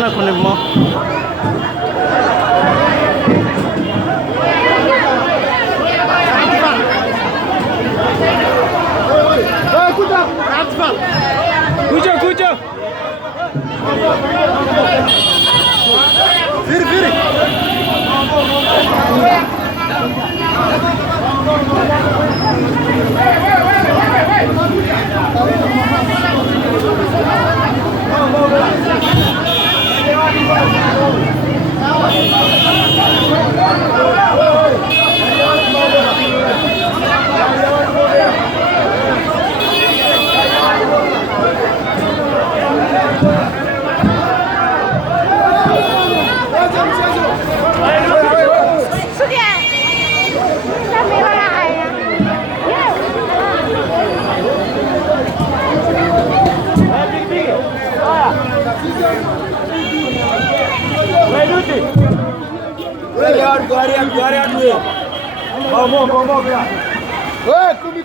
Sana kuni mo. Kuja kuja. Viri.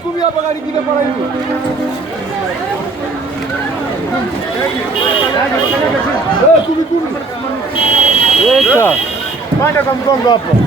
Kumi hapa gari kile para hivi. Kumi. Weka. Panda kwa mgongo hapo.